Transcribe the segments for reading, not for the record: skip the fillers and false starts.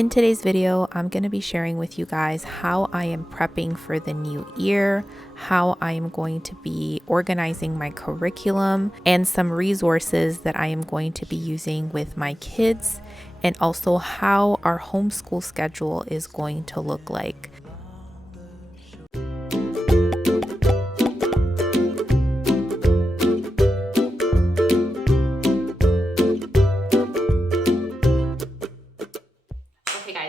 In today's video, I'm going to be sharing with you guys how I am prepping for the new year, how I am going to be organizing my curriculum, and some resources that I am going to be using with my kids, and also how our homeschool schedule is going to look like.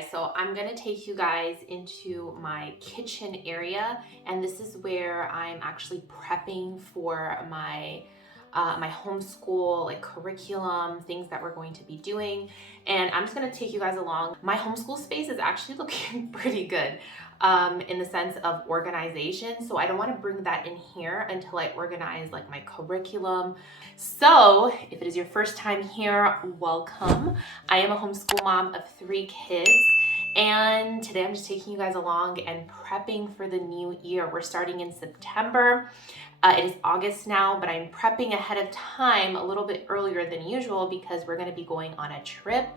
So I'm gonna take you guys into my kitchen area, and this is where I'm actually prepping for my my homeschool curriculum, things that we're going to be doing. And I'm just gonna take you guys along. My homeschool space is actually looking pretty good in the sense of organization. So I don't want to bring that in here until I organize my curriculum. So if it is your first time here, welcome. I am a homeschool mom of 3 kids. And today I'm just taking you guys along and prepping for the new year. We're starting in September. It is August now, but I'm prepping ahead of time a little bit earlier than usual because we're going to be going on a trip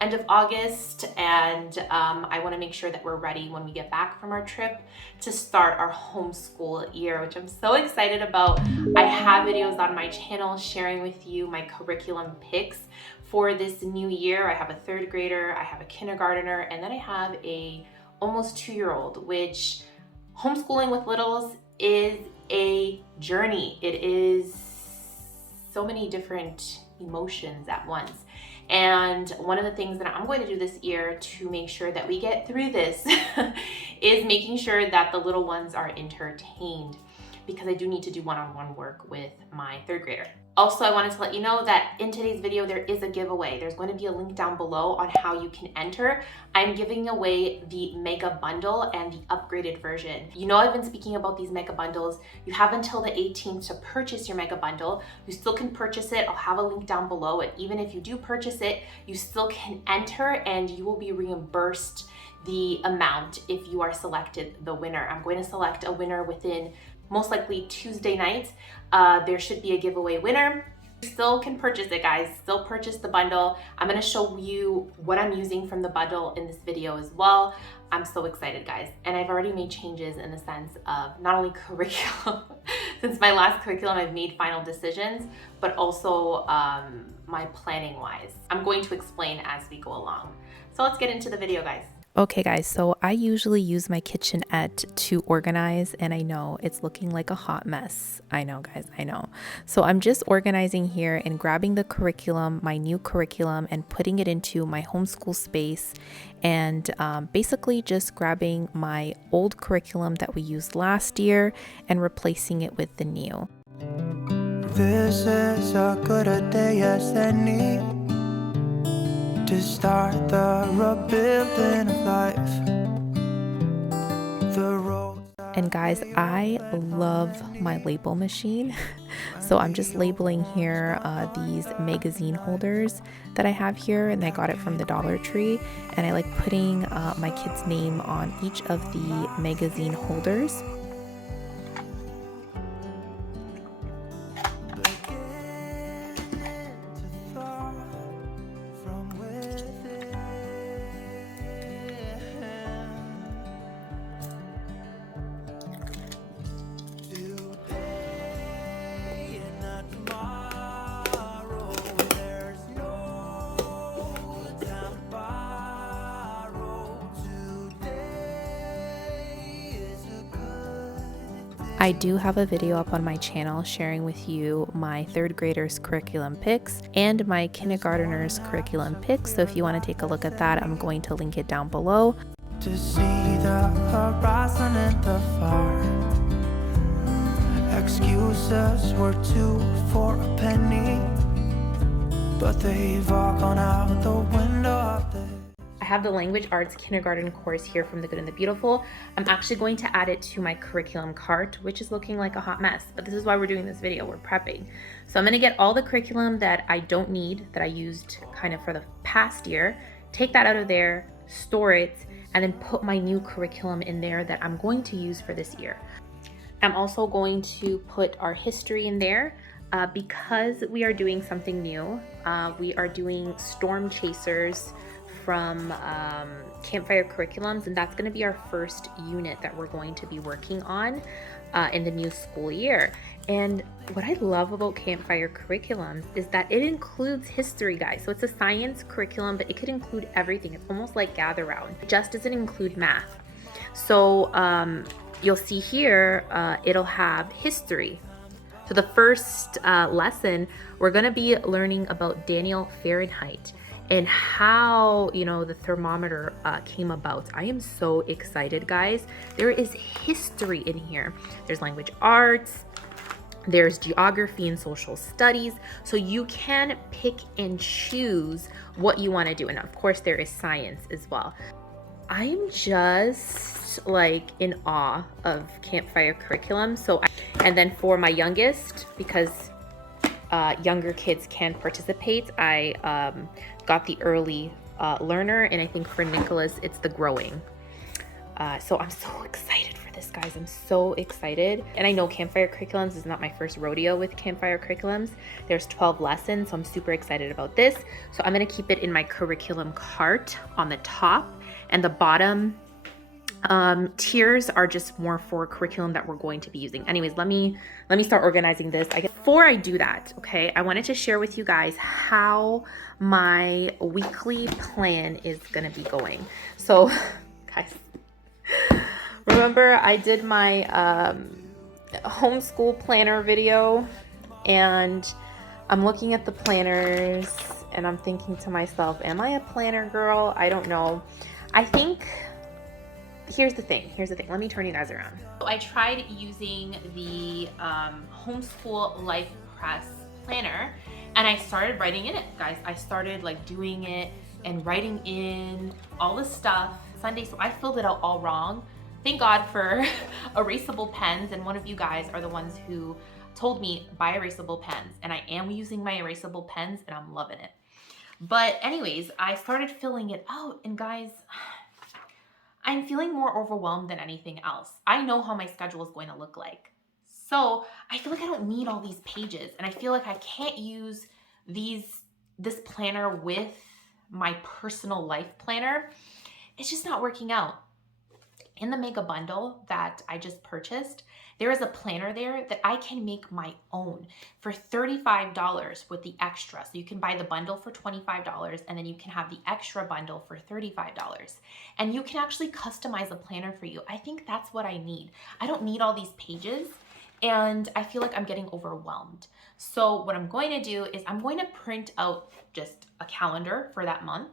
end of August, and I want to make sure that we're ready when we get back from our trip to start our homeschool year, which I'm so excited about. I have videos on my channel sharing with you my curriculum picks for this new year. I have a 3rd grader, I have a kindergartner, and then I have a almost 2-year-old, which homeschooling with littles is a journey. It is so many different emotions at once. And one of the things that I'm going to do this year to make sure that we get through this is making sure that the little ones are entertained, because I do need to do one-on-one work with my 3rd grader. Also, I wanted to let you know that in today's video, there is a giveaway. There's going to be a link down below on how you can enter. I'm giving away the mega bundle and the upgraded version. You know, I've been speaking about these mega bundles. You have until the 18th to purchase your mega bundle. You still can purchase it. I'll have a link down below. And even if you do purchase it, you still can enter and you will be reimbursed the amount if you are selected the winner. I'm going to select a winner within most likely Tuesday night. There should be a giveaway winner. You still can purchase it, guys. Still purchase the bundle. I'm gonna show you what I'm using from the bundle in this video as well. I'm so excited, guys. And I've already made changes in the sense of not only curriculum, since my last curriculum, I've made final decisions, but also my planning wise. I'm going to explain as we go along. So let's get into the video, guys. Okay guys, so I usually use my kitchenette to organize, and I know it's looking like a hot mess. I know guys, I know. So I'm just organizing here and grabbing the curriculum, my new curriculum, and putting it into my homeschool space, and basically just grabbing my old curriculum that we used last year and replacing it with the new. This is a good a day as any to start the rebuilding of life. And guys, I love my label machine. So I'm just labeling here these magazine holders that I have here, and I got it from the Dollar Tree. And I like putting my kid's name on each of the magazine holders. I do have a video up on my channel sharing with you my 3rd graders curriculum picks and my kindergartners curriculum picks. So if you want to take a look at that, I'm going to link it down below. To see the horizon and the far. Excuses were 2 for a penny, but they've all gone out the window of the... I have the language arts kindergarten course here from The Good and the Beautiful. I'm actually going to add it to my curriculum cart, which is looking like a hot mess, but this is why we're doing this video. We're prepping. So I'm going to get all the curriculum that I don't need, that I used kind of for the past year, take that out of there, store it, and then put my new curriculum in there that I'm going to use for this year. I'm also going to put our history in there. Because we are doing something new. We are doing Storm Chasers from Campfire Curriculums, and that's going to be our first unit that we're going to be working on in the new school year. And what I love about Campfire Curriculums is that it includes history, guys. So it's a science curriculum, but it could include everything. It's almost like Gather Round. It just doesn't include math. So you'll see here, it'll have history. So the first lesson, we're going to be learning about Daniel Fahrenheit and how, you know, the thermometer came about. I am so excited, guys. There is history in here. There's language arts, there's geography and social studies. So you can pick and choose what you want to do. And of course, there is science as well. I'm just like in awe of Campfire Curriculum. And then for my youngest, because younger kids can participate, I got the early learner, and I think for Nicholas, it's the growing. So I'm so excited for this, guys. I'm so excited. And I know Campfire Curriculums is not my first rodeo with Campfire Curriculums. There's 12 lessons, so I'm super excited about this. So I'm gonna keep it in my curriculum cart on the top, and the bottom tiers are just more for curriculum that we're going to be using. Anyways, let me start organizing this. Before I do that, okay, I wanted to share with you guys how my weekly plan is gonna be going. So, guys, remember I did my homeschool planner video, and I'm looking at the planners and I'm thinking to myself, am I a planner girl? I don't know. I think here's the thing. Let me turn you guys around. So I tried using the Homeschool Life Press planner, and I started writing in it, guys. I started like doing it and writing in all the stuff Sunday. So I filled it out all wrong. Thank God for erasable pens, and one of you guys are the ones who told me buy erasable pens, and I am using my erasable pens and I'm loving it. But anyways, I started filling it out, and guys, I'm feeling more overwhelmed than anything else. I know how my schedule is going to look like. So I feel like I don't need all these pages, and I feel like I can't use this planner with my personal life planner. It's just not working out. In the mega bundle that I just purchased, there is a planner there that I can make my own for $35 with the extra. So you can buy the bundle for $25, and then you can have the extra bundle for $35. And you can actually customize a planner for you. I think that's what I need. I don't need all these pages, and I feel like I'm getting overwhelmed. So what I'm going to do is I'm going to print out just a calendar for that month,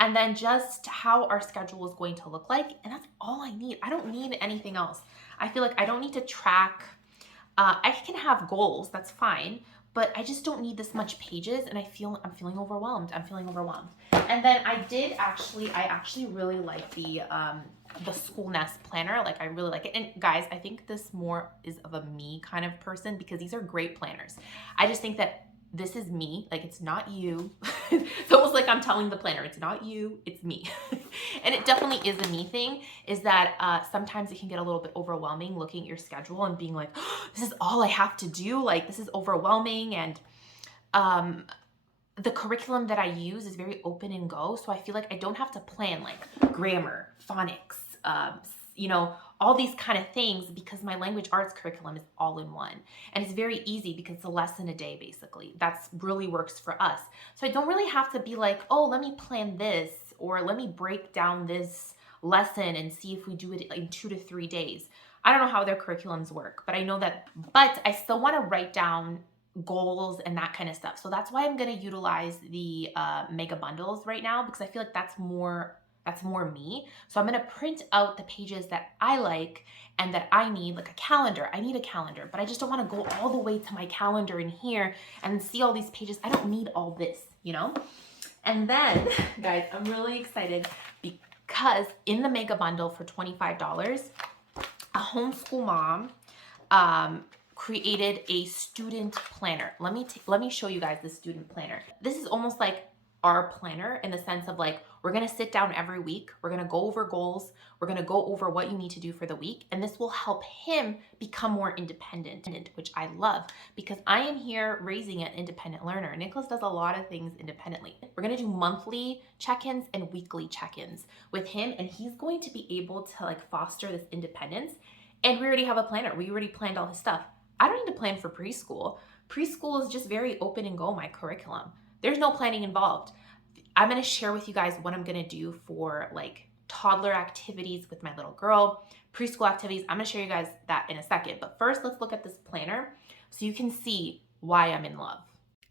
and then just how our schedule is going to look like. And that's all I need. I don't need anything else. I feel like I don't need to track. I can have goals, that's fine, but I just don't need this much pages, and I'm feeling overwhelmed. And then I actually really like the School Nest planner. Like, I really like it. And guys, I think this more is of a me kind of person, because these are great planners. I just think that this is me, like, it's not you. It's almost like I'm telling the planner, it's not you, it's me. And it definitely is a me thing, is that sometimes it can get a little bit overwhelming looking at your schedule and being like, oh, this is all I have to do, like, this is overwhelming. And the curriculum that I use is very open and go, so I feel like I don't have to plan like grammar, phonics, you know, all these kind of things, because my language arts curriculum is all in one. And it's very easy because it's a lesson a day, basically. That's really works for us. So I don't really have to be like, oh, let me plan this, or let me break down this lesson and see if we do it in 2 to 3 days. I don't know how their curriculums work, but I know that, but I still want to write down goals and that kind of stuff. So that's why I'm going to utilize the mega bundles right now, because I feel like that's more me. So I'm going to print out the pages that I like and that I need, like a calendar. I need a calendar, but I just don't want to go all the way to my calendar in here and see all these pages. I don't need all this, you know? And then, guys, I'm really excited because in the mega bundle for $25, a homeschool mom created a student planner. Let me show you guys the student planner. This is almost like our planner in the sense of like, we're going to sit down every week. We're going to go over goals. We're going to go over what you need to do for the week. And this will help him become more independent, which I love because I am here raising an independent learner. Nicholas does a lot of things independently. We're going to do monthly check-ins and weekly check-ins with him. And he's going to be able to like foster this independence. And we already have a planner. We already planned all his stuff. I don't need to plan for preschool. Preschool is just very open and go, my curriculum. There's no planning involved. I'm going to share with you guys what I'm going to do for like toddler activities with my little girl, preschool activities. I'm going to show you guys that in a second. But first, let's look at this planner so you can see why I'm in love.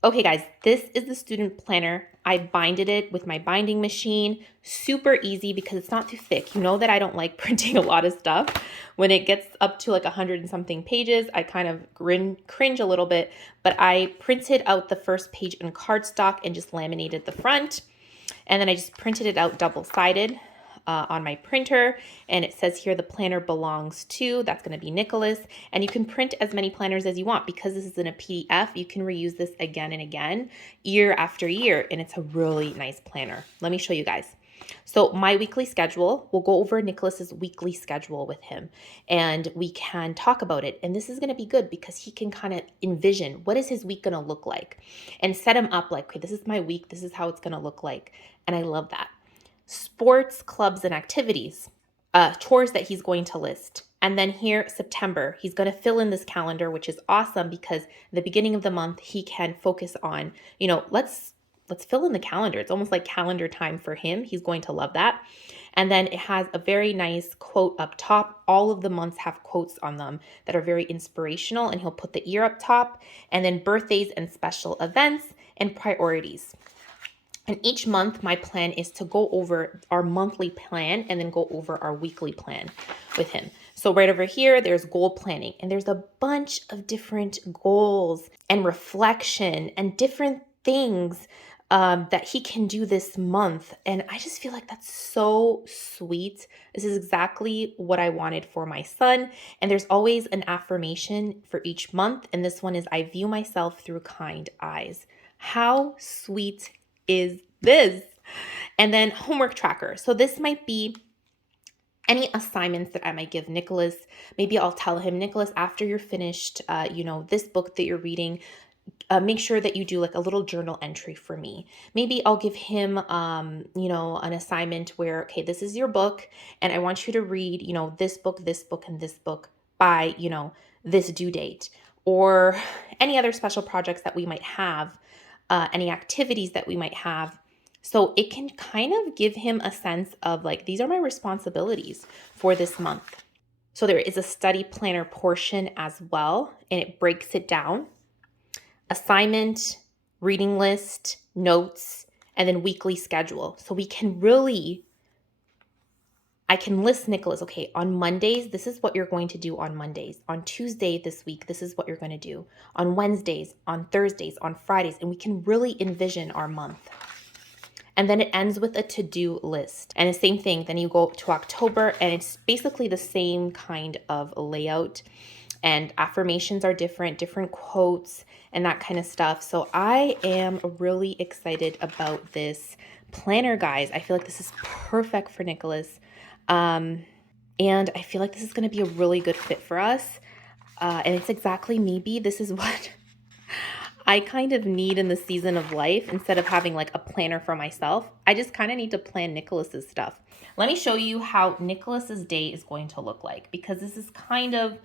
Okay, guys, this is the student planner. I binded it with my binding machine. Super easy because it's not too thick. You know that I don't like printing a lot of stuff. When it gets up to like 100 and something pages, I kind of cringe a little bit, but I printed out the first page in cardstock and just laminated the front. And then I just printed it out double-sided on my printer. And it says here the planner belongs to, that's going to be Nicholas. And you can print as many planners as you want because this is in a PDF. You can reuse this again and again, year after year. And it's a really nice planner. Let me show you guys. So my weekly schedule, we'll go over Nicholas's weekly schedule with him and we can talk about it. And this is going to be good because he can kind of envision what is his week going to look like and set him up like, okay, this is my week. This is how it's going to look like. And I love that. Sports, clubs, and activities, chores that he's going to list. And then here, September, he's going to fill in this calendar, which is awesome because the beginning of the month, he can focus on, let's fill in the calendar. It's almost like calendar time for him. He's going to love that. And then it has a very nice quote up top. All of the months have quotes on them that are very inspirational, and he'll put the year up top, and then birthdays and special events and priorities. And each month, my plan is to go over our monthly plan and then go over our weekly plan with him. So right over here, there's goal planning, and there's a bunch of different goals and reflection and different things that he can do this month. And I just feel like that's so sweet. This is exactly what I wanted for my son. And there's always an affirmation for each month. And this one is, I view myself through kind eyes. How sweet is this? And then homework tracker. So this might be any assignments that I might give Nicholas. Maybe I'll tell him, Nicholas, after you're finished, this book that you're reading, make sure that you do like a little journal entry for me. Maybe I'll give him, an assignment where, okay, this is your book and I want you to read, this book, and this book by, this due date, or any other special projects that we might have, any activities that we might have. So it can kind of give him a sense of like, these are my responsibilities for this month. So there is a study planner portion as well, and it breaks it down. Assignment, reading list, notes, and then weekly schedule. So I can list Nicholas, okay, on Mondays, this is what you're going to do on Mondays. On Tuesday this week, this is what you're going to do. On Wednesdays, on Thursdays, on Fridays, and we can really envision our month. And then it ends with a to-do list. And the same thing, then you go to October, and it's basically the same kind of layout. And affirmations are different quotes and that kind of stuff. So I am really excited about this planner, guys. I feel like this is perfect for Nicholas. And I feel like this is going to be a really good fit for us. And it's exactly, maybe this is what I kind of need in the season of life. Instead of having like a planner for myself, I just kind of need to plan Nicholas's stuff. Let me show you how Nicholas's day is going to look like, because this is kind of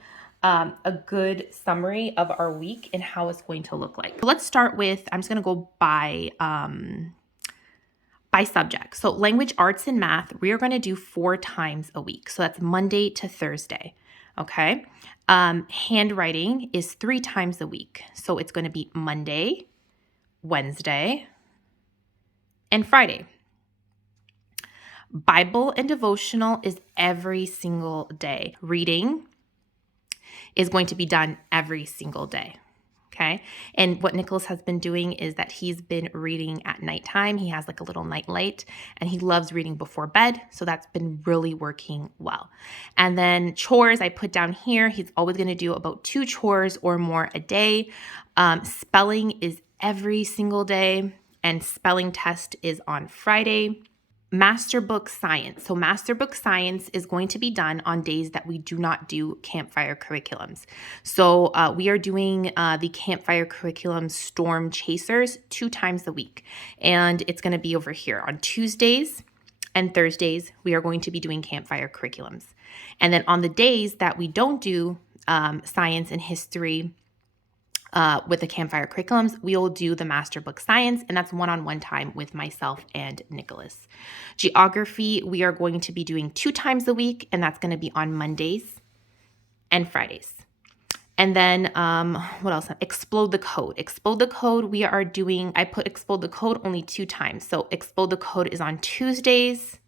a good summary of our week and how it's going to look like. So let's start with, I'm just going to go by subject. So language, arts, and math, we are going to do 4 times a week. So that's Monday to Thursday. Okay. Handwriting is 3 times a week. So it's going to be Monday, Wednesday, and Friday. Bible and devotional is every single day. Reading is going to be done every single day. Okay. And what Nicholas has been doing is that he's been reading at nighttime. He has like a little night light, and he loves reading before bed. So that's been really working well. And then chores, I put down here. He's always going to do about 2 chores or more a day. Spelling is every single day. and spelling test is on Friday. Master Book Science. So Master Book Science is going to be done on days that we do not do campfire curriculums. So we are doing the campfire curriculum Storm Chasers 2 times a week. And it's going to be over here on Tuesdays and Thursdays. We are going to be doing campfire curriculums. And then on the days that we don't do science and history, with the campfire curriculums, we will do the Master Book Science, and that's one-on-one time with myself and Nicholas. Geography, we are going to be doing 2 times a week, and that's going to be on Mondays and Fridays. And then what else? Explode the Code. Explode the Code, I put Explode the Code only 2 times. So Explode the Code is on Tuesdays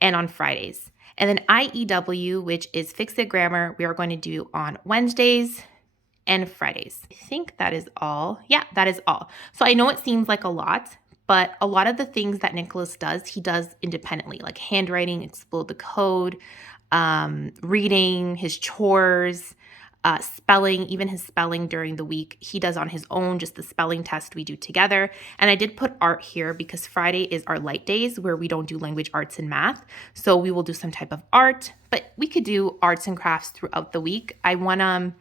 and on Fridays. And then IEW, which is Fix It Grammar, we are going to do on Wednesdays and Fridays. I think that is all. Yeah, that is all. So I know it seems like a lot, but a lot of the things that Nicholas does, he does independently, like handwriting, Explode the Code, reading, his chores, spelling, even his spelling during the week, he does on his own, just the spelling test we do together. And I did put art here because Friday is our light days where we don't do language arts and math. So we will do some type of art, but we could do arts and crafts throughout the week. I want to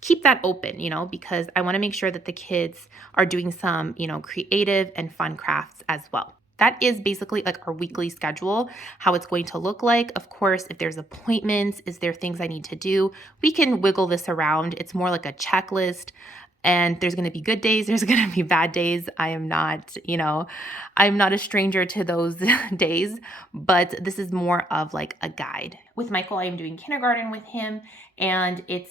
keep that open, because I want to make sure that the kids are doing some, creative and fun crafts as well. That is basically like our weekly schedule, how it's going to look like. Of course, if there's appointments, is there things I need to do, we can wiggle this around. It's more like a checklist, and there's going to be good days. There's going to be bad days. I'm not a stranger to those days, but this is more of like a guide. With Michael, I am doing kindergarten with him, and it's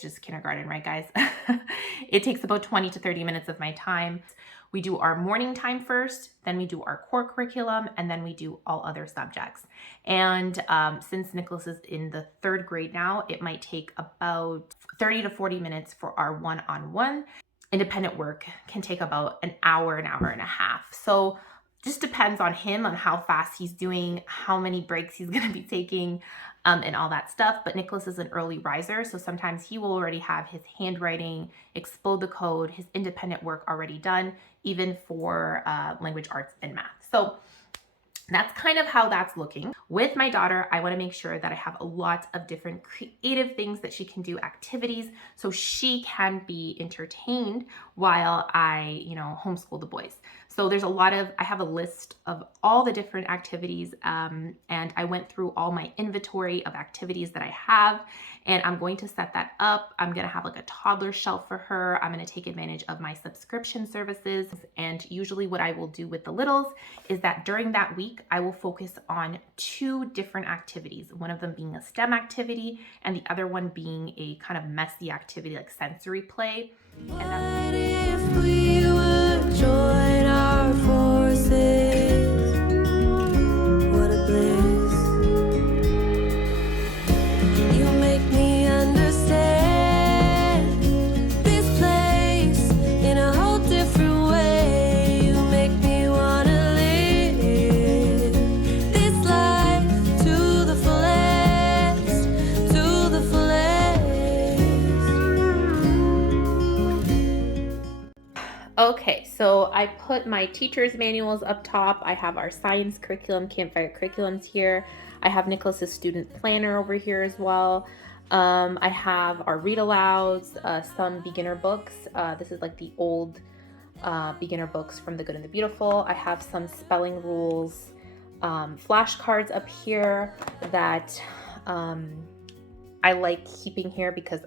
just kindergarten, right, guys? It takes about 20 to 30 minutes of my time. We do our morning time first, then we do our core curriculum, and then we do all other subjects. And since Nicholas is in the 3rd grade now, it might take about 30 to 40 minutes for our one-on-one. Independent work can take about an hour and a half. So just depends on him, on how fast he's doing, how many breaks he's going to be taking, and all that stuff. But Nicholas is an early riser, so sometimes he will already have his handwriting, Explode the Code, his independent work already done, even for language arts and math. So that's kind of how that's looking. With my daughter, I want to make sure that I have a lot of different creative things that she can do, activities, so she can be entertained while I, homeschool the boys. So I have a list of all the different activities, and I went through all my inventory of activities that I have, and I'm going to set that up. I'm going to have like a toddler shelf for her. I'm going to take advantage of my subscription services. And usually what I will do with the littles is that during that week, I will focus on 2 different activities, one of them being a STEM activity and the other one being a kind of messy activity like sensory play. What if we would join our forces? What a bliss. You make me understand this place in a whole different way. You make me wanna live this life to the fullest, to the fullest. Okay, so I put my teacher's manuals up top. I have our science curriculum, campfire curriculums here. I have Nicholas's student planner over here as well. I have our read alouds, some beginner books. This is like the old beginner books from The Good and the Beautiful. I have some spelling rules, flashcards up here that I like keeping here because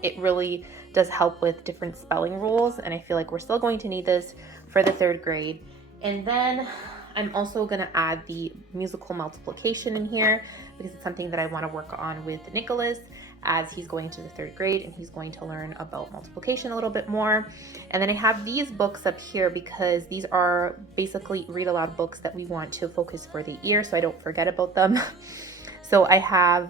it really does help with different spelling rules, and I feel like we're still going to need this for the 3rd grade. And then I'm also going to add the musical multiplication in here because it's something that I want to work on with Nicholas as he's going to the 3rd grade and he's going to learn about multiplication a little bit more. And then I have these books up here because these are basically read aloud books that we want to focus for the year so I don't forget about them. So I have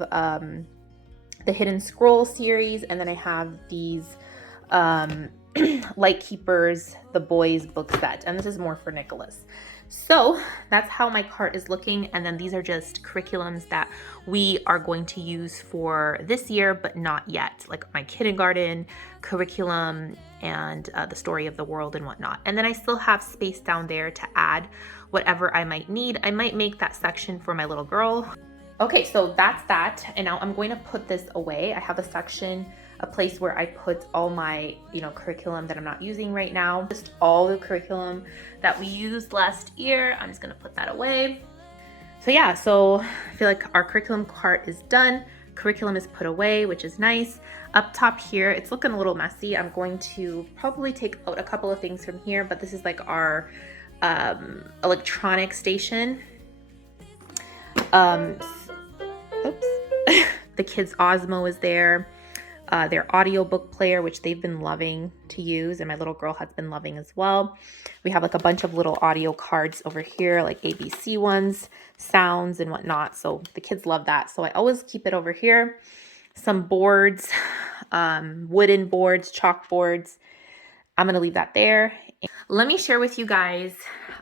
the Hidden Scroll series, and then I have these Light Keepers, the boys book set, and this is more for Nicholas. So that's how my cart is looking. And then these are just curriculums that we are going to use for this year, but not yet, like my kindergarten curriculum and the story of the world and whatnot. And then I still have space down there to add whatever I might need. I might make that section for my little girl. Okay, so that's that. And now I'm going to put this away. I have a section, a place where I put all my, curriculum that I'm not using right now. Just all the curriculum that we used last year. I'm just gonna put that away. So yeah, so I feel like our curriculum cart is done. Curriculum is put away, which is nice. Up top here, it's looking a little messy. I'm going to probably take out a couple of things from here, but this is like our electronic station. Oops. The kids' Osmo is there. Their audiobook player, which they've been loving to use, and my little girl has been loving as well. We have like a bunch of little audio cards over here, like ABC ones, sounds and whatnot. So the kids love that. So I always keep it over here. Some boards, wooden boards, chalkboards. I'm gonna leave that there. Let me share with you guys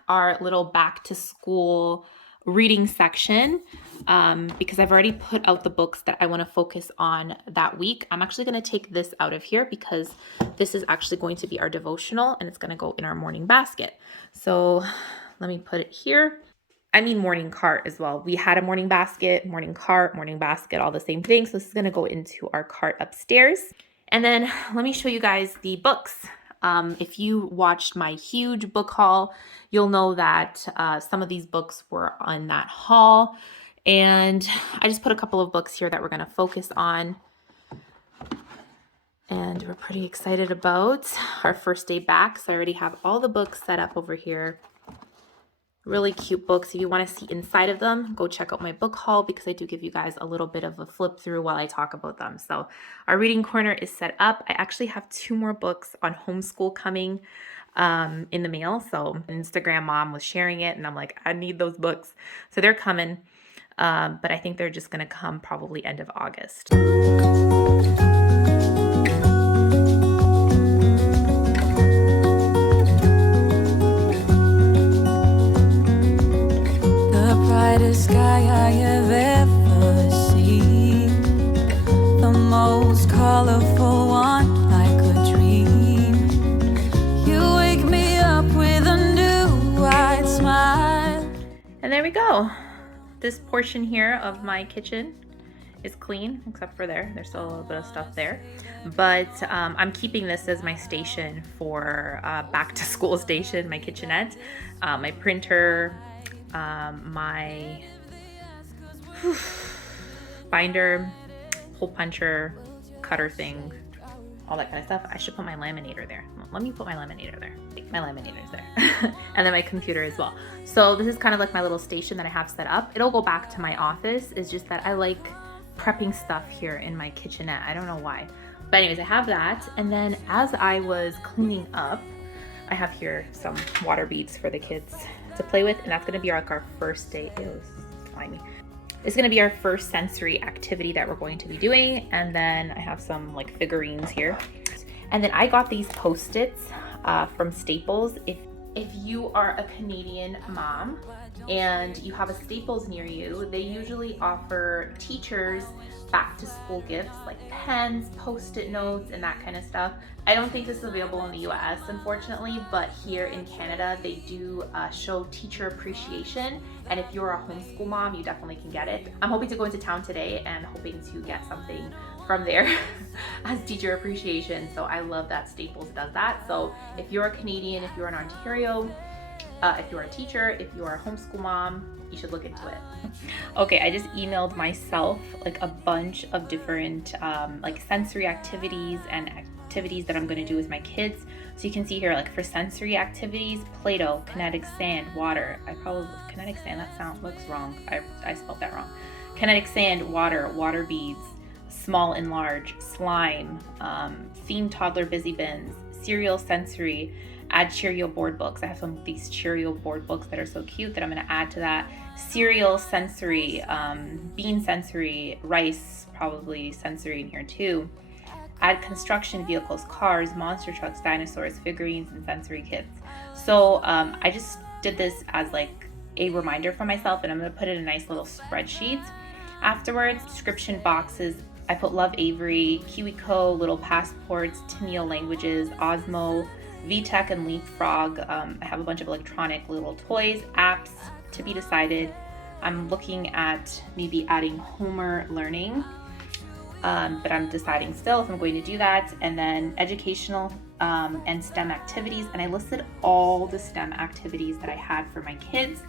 our little back to school reading section, because I've already put out the books that I want to focus on that week. I'm actually going to take this out of here because this is actually going to be our devotional and it's going to go in our morning basket. So let me put it here. I mean morning cart as well. We had a morning basket, morning cart, morning basket, all the same thing. So this is going to go into our cart upstairs. And then let me show you guys the books. If you watched my huge book haul, you'll know that some of these books were on that haul. And I just put a couple of books here that we're going to focus on. And we're pretty excited about our first day back. So I already have all the books set up over here. Really cute books. If you want to see inside of them, go check out my book haul because I do give you guys a little bit of a flip through while I talk about them. So our reading corner is set up. I actually have 2 more books on homeschool coming in the mail. So Instagram mom was sharing it and I'm like, I need those books. So they're coming. But I think they're just going to come probably end of August. Brightest sky I have ever seen, the most colorful one like a dream. You wake me up with a new white smile. And there we go. This portion here of my kitchen is clean, except for there. There's still a little bit of stuff there. But I'm keeping this as my station for back to school station, my kitchenette, my printer, my binder, hole puncher, cutter thing, all that kind of stuff. I should put my laminator there. Let me put my laminator there. My laminator's there. And then my computer as well. So this is kind of like my little station that I have set up. It'll go back to my office. It's just that I like prepping stuff here in my kitchenette. I don't know why. But anyways, I have that. And then as I was cleaning up, I have here some water beads for the kids to play with, and that's going to be like our first day. Ew, slimy. It's going to be our first sensory activity that we're going to be doing. And then I have some like figurines here. And then I got these Post-its from Staples. If you are a Canadian mom and you have a Staples near you, they usually offer teachers back to school gifts like pens, Post-it notes, and that kind of stuff. I don't think this is available in the US, unfortunately, but here in Canada, they do show teacher appreciation. And if you're a homeschool mom, you definitely can get it. I'm hoping to go into town today and hoping to get something from there as teacher appreciation. So I love that Staples does that. So if you're a Canadian, if you're in Ontario, if you're a teacher, if you're a homeschool mom, you should look into it. Okay, I just emailed myself like a bunch of different like sensory activities and activities that I'm going to do with my kids. So you can see here, like for sensory activities, Play-Doh, kinetic sand, water. Kinetic sand, that looks wrong. I spelled that wrong. Kinetic sand, water beads, small and large, slime, themed toddler busy bins, cereal sensory, add Cheerio board books. I have some of these Cheerio board books that are so cute that I'm going to add to that. Cereal sensory, bean sensory, rice probably sensory in here too. Add construction vehicles, cars, monster trucks, dinosaurs, figurines, and sensory kits. So I just did this as like a reminder for myself, and I'm gonna put it in a nice little spreadsheet afterwards. Description boxes, I put Love Avery, KiwiCo, Little Passports, Tennille Languages, Osmo, VTech, and Leapfrog. I have a bunch of electronic little toys, apps to be decided. I'm looking at maybe adding Homer Learning, but I'm deciding still if I'm going to do that. And then educational and STEM activities. And I listed all the STEM activities that I had for my kids,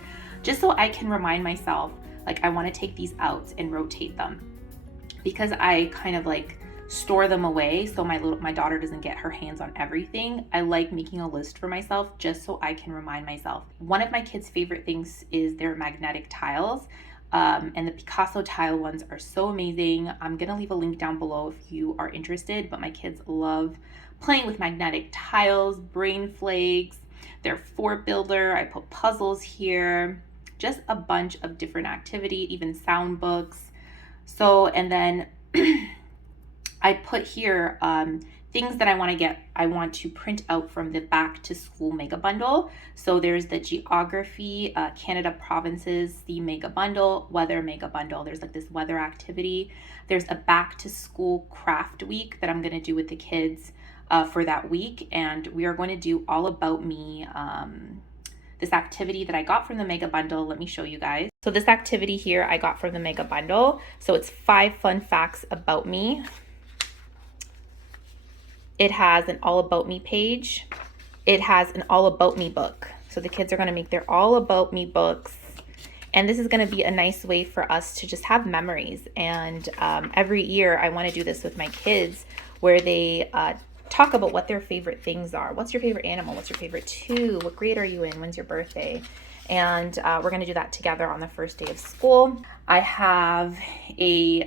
just so I can remind myself, like, I want to take these out and rotate them, because I kind of like store them away so my daughter doesn't get her hands on everything. I like making a list for myself just so I can remind myself. One of my kids' favorite things is their magnetic tiles, and the Picasso tile ones are so amazing. I'm gonna leave a link down below if you are interested, but my kids love playing with magnetic tiles, brain flakes, their fort builder. I put puzzles here, just a bunch of different activity, even sound books. So, and then I put here things that I want to print out from the back to school mega bundle. So there's the geography, Canada provinces, the mega bundle, weather mega bundle. There's like this weather activity. There's a back to school craft week that I'm going to do with the kids for that week. And we are going to do all about me, this activity that I got from the mega bundle. Let me show you guys. So this activity here I got from the mega bundle. So it's 5 fun facts about me. It has an all about me page. It has an all about me book. So the kids are going to make their all about me books. And this is going to be a nice way for us to just have memories. And every year I want to do this with my kids, where they talk about what their favorite things are. What's your favorite animal? What's your favorite two? What grade are you in? When's your birthday? And we're going to do that together on the first day of school. I have a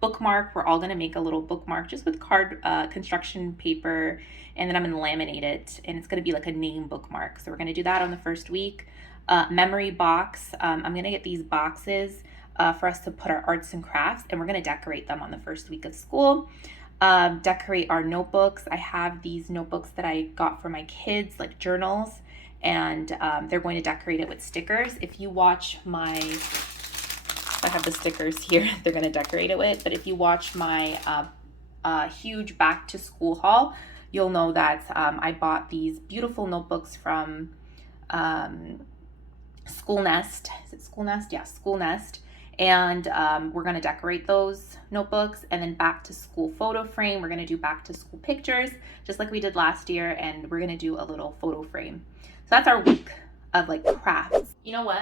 bookmark. We're all going to make a little bookmark just with card construction paper, and then I'm going to laminate it, and it's going to be like a name bookmark. So we're going to do that on the first week. Memory box. I'm going to get these boxes for us to put our arts and crafts, and we're going to decorate them on the first week of school. Decorate our notebooks. I have these notebooks that I got for my kids, like journals, and they're going to decorate it with stickers. If you watch my, I have the stickers here they're going to decorate it with, but if you watch my huge back to school haul, you'll know that I bought these beautiful notebooks from School Nest. Is it School Nest? Yeah, School Nest. And we're going to decorate those notebooks. And then back to school photo frame. We're going to do back to school pictures, just like we did last year. And we're going to do a little photo frame. So that's our week of like crafts. You know what?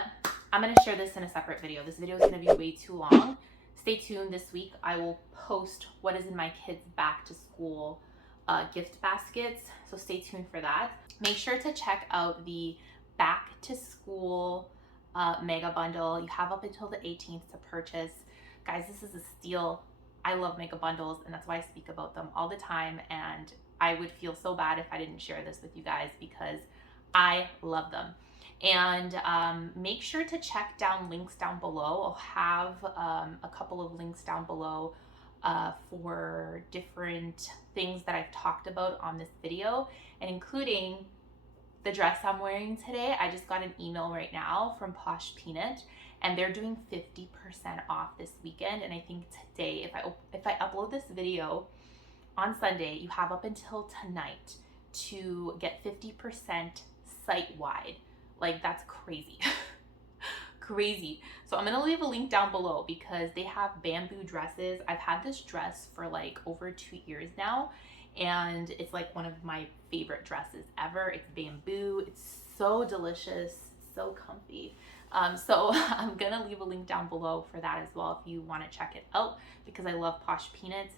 I'm going to share this in a separate video. This video is going to be way too long. Stay tuned. This week I will post what is in my kids' back to school gift baskets. So stay tuned for that. Make sure to check out the back to school mega bundle. You have up until the 18th to purchase. Guys, this is a steal. I love mega bundles, and that's why I speak about them all the time, and I would feel so bad if I didn't share this with you guys, because I love them. And make sure to check down links down below. I'll have a couple of links down below for different things that I've talked about on this video, and including the dress I'm wearing today. I just got an email right now from Posh Peanut, and they're doing 50% off this weekend. And I think today, if I upload this video on Sunday, you have up until tonight to get 50% site-wide. Like, that's crazy. Crazy. So I'm gonna leave a link down below, because they have bamboo dresses. I've had this dress for like over 2 years now, and it's like one of my favorite dresses ever. It's bamboo. It's so delicious, so comfy. So I'm gonna leave a link down below for that as well if you want to check it out, because I love Posh Peanuts.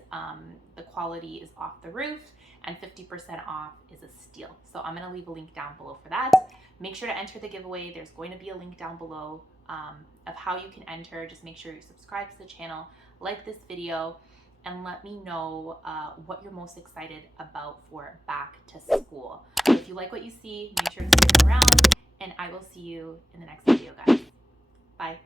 The quality is off the roof, and 50% off is a steal. So I'm gonna leave a link down below for that. Make sure to enter the giveaway. There's going to be a link down below of how you can enter. Just make sure you subscribe to the channel, like this video, and let me know what you're most excited about for back to school. If you like what you see, make sure to stick around, and I will see you in the next video, guys. Bye.